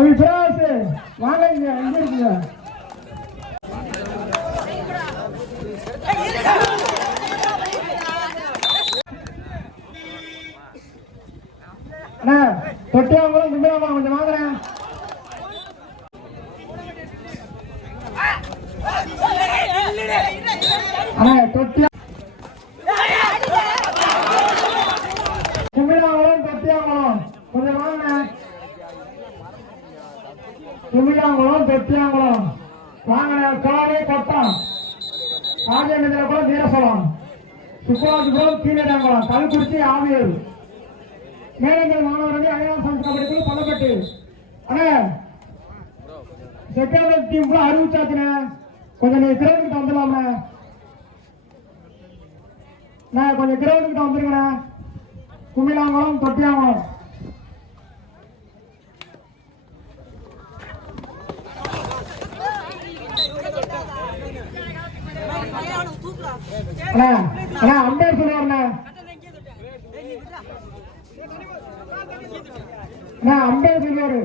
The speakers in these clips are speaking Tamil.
தம்பி பிராஸ் வாங்க இங்க எங்க இருக்குங்க. அண்ணா தொட்டியாங்குளம் கும்பிடாம கொஞ்சம் வாங்குறேன் அண்ணா தொட்டியா கும்பிடாங்குளம் தொட்டியாங்குளம் கொஞ்சம் வாங்க கும்பிடாங்குளம் பெட்டியாங்குளம் வாங்கின காலே கொட்டம் ராஜேந்திரகுளம் வீரசலம் சுப்புராஜபுரம் கீழடாங்குளம் கல்குறிச்சி ஆவியூர். மேலங்கள் மாணவர்கள் அடையாள சங்க கபடிக்குழு பள்ளப்பட்டு. அண்ணே செகண்ட் டீம் கூட அறிவிச்சாச்சுண்ணே. கொஞ்சம் நீ கிரௌண்டுக்கிட்ட வந்துடலாம்ண்ணே. நான் கொஞ்சம் கிரௌண்டுக்கிட்ட வந்துருங்கண்ணே. குமிழாங்குளம் தொட்டியாங்குளம். அண்ணா அண்ணா அம்பேர் சொல்லுவாருண்ணே அண்ணா அம்பேர் சொல்லுவாரு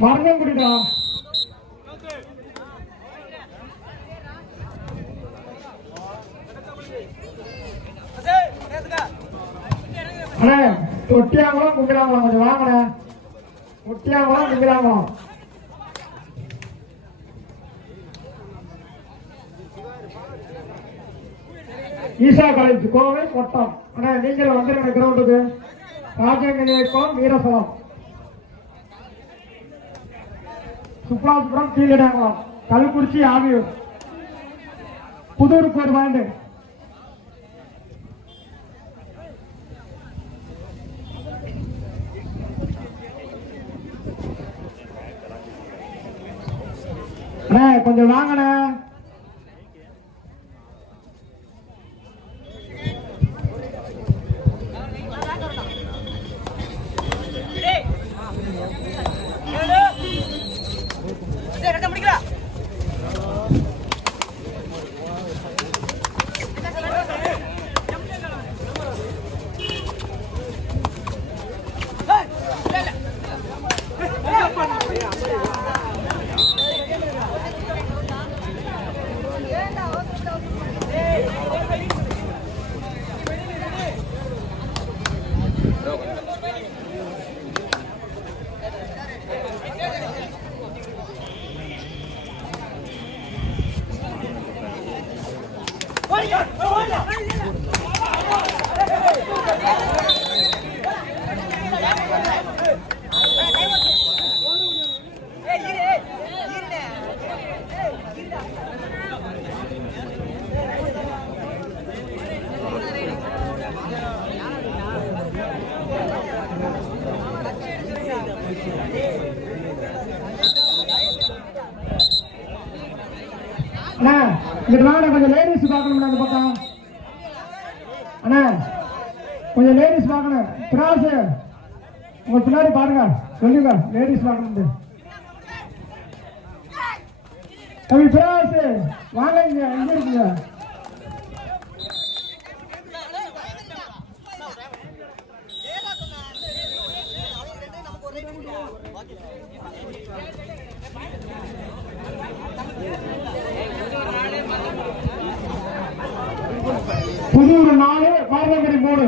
மரணம் குடிடா அண்ணே தொட்டியாங்குளம் கும்பிடாங்குளம் கொஞ்சம் வாங்கண்ணா. முட்டியாவா கும்பிடாங்குளம் ஈஷா காலேஜ் கோவை கொட்டம். ஆனா நீங்கள் வந்துருங்க கிரவுண்டுக்கு ராஜேந்திரம் வீரசலம். சுப்ராஜபுரம் கீழடாங்குளம் கல்குறிச்சி ஆவியூர். புதூருக்கு ஒரு வாண்டு அண்ணா கொஞ்சம் வாங்கண்ணே அண்ணா இங்கிட்டு வாங்க கொஞ்சம் லேடிஸ் பார்க்கணும் அந்த பக்கம். அண்ணா கொஞ்சம் லேடிஸ் பார்க்கணும். கிராஸ் உங்க பின்னாடி பாருங்க. சொல்லுங்க லேடிஸ் பார்க்கணும் தம்பி பிராஸ் வாங்க இங்க இங்க இருக்குங்க. புதூர் நாலு பார்வங்கடி மூணு.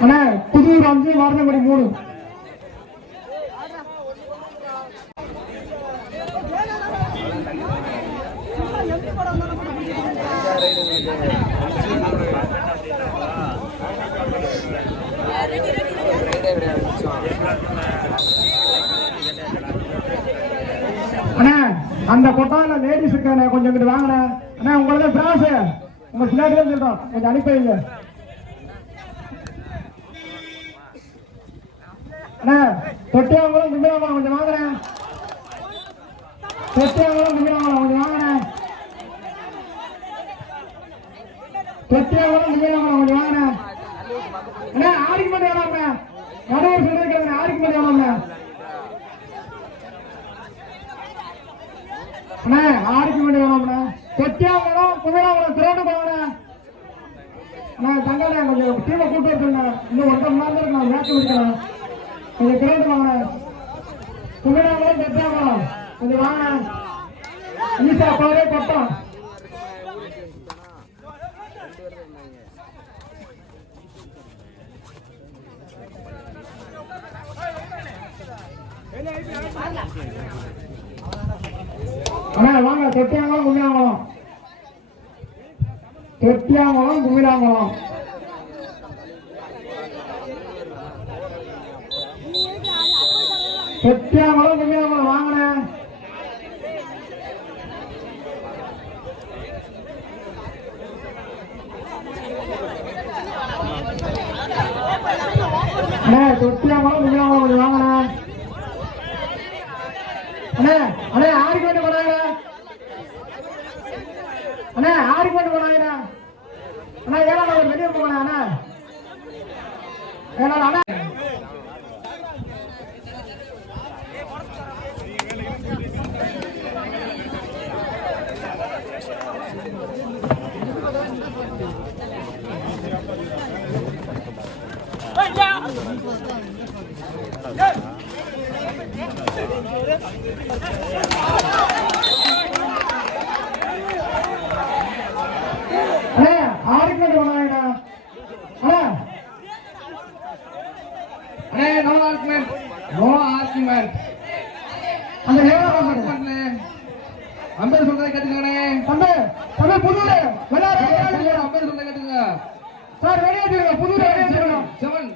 அண்ணா புதூர் அஞ்சு வாரணங்குடி மூணு. அண்ணா அந்த கொட்டால லேடிஸ் இருக்கானே கொஞ்சம் இங்கிட்டு வாங்கண்ணே அண்ணா உங்களுக்கு பிராசு உங்க பின்னாடி சொல்றோம். கொஞ்சம் அனுப்பி வைங்க. அண்ணா தொட்டியாங்குளம் கும்பிடாமலம் கொஞ்சம் வாங்குறேன் தொட்டியாங்குளம் கும்பிடாமலம் கொஞ்சம் வாங்குறேன் தொட்டியாங்குளம் கும்பிடாமலம் கொஞ்சம் வாங்குறேன் அண்ணா ஆடிக்கு மட்டும் வேணாம்ண்ணா நடுவர் சொல்லிருக்கிறேன் ஆடிக்கு மட்டும் வேணாம்ண்ணா அண்ணா ஆடிக்கு மட்டும் வேணாம்ண்ணா தொட்டியாங்குளம் கும்பிடாமலம் திரண்டு போங்கண்ணா நான் தங்காலே கொஞ்சம் டீமை கூப்பிட்டு வச்சுருங்க இன்னும் ஒன்றரை மணி நேரத்துக்கு நான் மேட்ச் முடிக்கிறேன். கொஞ்சம் கிரௌண்ட் வாங்க. கும்பிடாமலும் கட்டாமலும் கொஞ்சம் வாங்க. ஈசா பாரு கட்டம் அண்ணா வாங்க தொட்டியாங்கலம் கும்பிடாங்கலம் தொட்டியாங்குளம் குமிராங்குளம் தொட்டியாங்குளம் குமிராங்குளம் வாங்கினேன் அண்ணே தொட்டியாங்குளம் குமிராங்குளம் கொஞ்சம் வாங்கினேன் அண்ணே அண்ணே ஆறுக்கு வேண்டு போனாங்க அண்ணே ஆறுக்கு வேண்டு போனாங்கண்ணா அண்ணா ஏழாம் வெளியே போகணும் அண்ணா? ஏழாம் அண்ணா ஆறுக்கு வேண்டு போனாங்கண்ணா அண்ணா அண்ணே நோ ஆர்குமெண்ட் நோ ஆர்குமெண்ட் அந்த ஏழாம் நம்பர் அம்பேர் சொல்றதை கேட்டுக்கண்ணே தம்பி தம்பி புதூர் விளையாடு அம்பேர் சொல்றதை கேட்டுங்க சார் வெளியேற்றிருங்க புதூர் வெளியேற்றிருங்க செவன்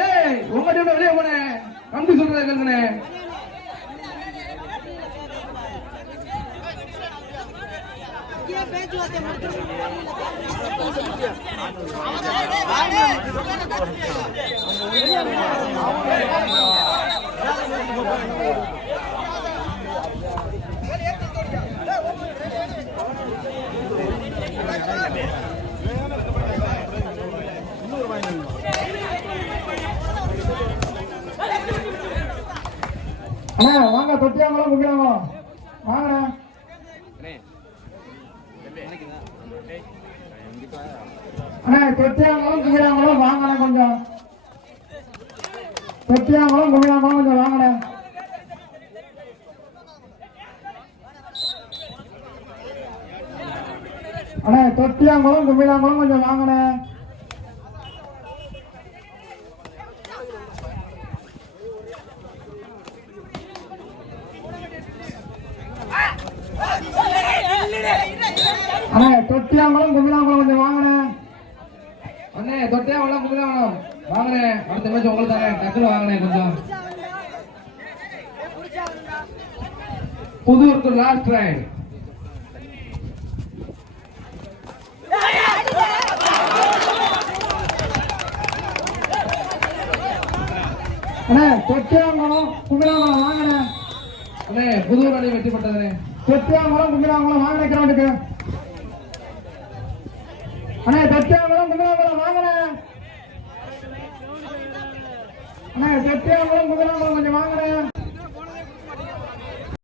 டேய் உங்க டீம் வெளியே போனே. கம்பி சொல்றதை கேளுங்கண்ணே. பேச்சுவார்த்தை அண்ணா வாங்க தொட்டியாங்கலாம் கும்பிடாங்கலாம் வாங்கண்ணா. அண்ணா. தொட்டியாங்கலாம் கும்பிடாங்கலாம் வாங்கண்ணா கொஞ்சம். தொட்டியாங்கலாம் கும்பிடாங்கலாம் கொஞ்சம் வாங்கண்ணா. அண்ணா தொட்டியாங்கலாம் கும்பிடாங்கலாம் கொஞ்சம் வாங்கண்ணா அண்ணா தொட்டியாங்கலாம் கும்பிடாங்கலாம் கொஞ்சம் வாங்கண்ணா அண்ணே தொட்டியா வேணாம் கும்பிடா வேணாம் வாங்கினே அடுத்த மேட்ச் உங்களுக்கு தானே. டக்குனு வாங்கினேன் கொஞ்சம். புதூருக்கு லாஸ்ட் ரைட் அண்ணா தொட்டியாங்கலம் கும்பிடாங்கலம் வாங்கண்ணே அண்ணே புதூர் அணி வெற்றி பெற்றதுண்ணே தொட்டியாங்கலம் கும்பிடாங்கலம் வாங்கின கிரௌண்டுக்கு அண்ணா தொட்டியாங்கலம் கும்பிடாங்கலம் வாங்கண்ணே. அண்ணா தொட்டியாங்கலம் கும்பிடாங்கலம் கொஞ்சம் வாங்கண்ணே.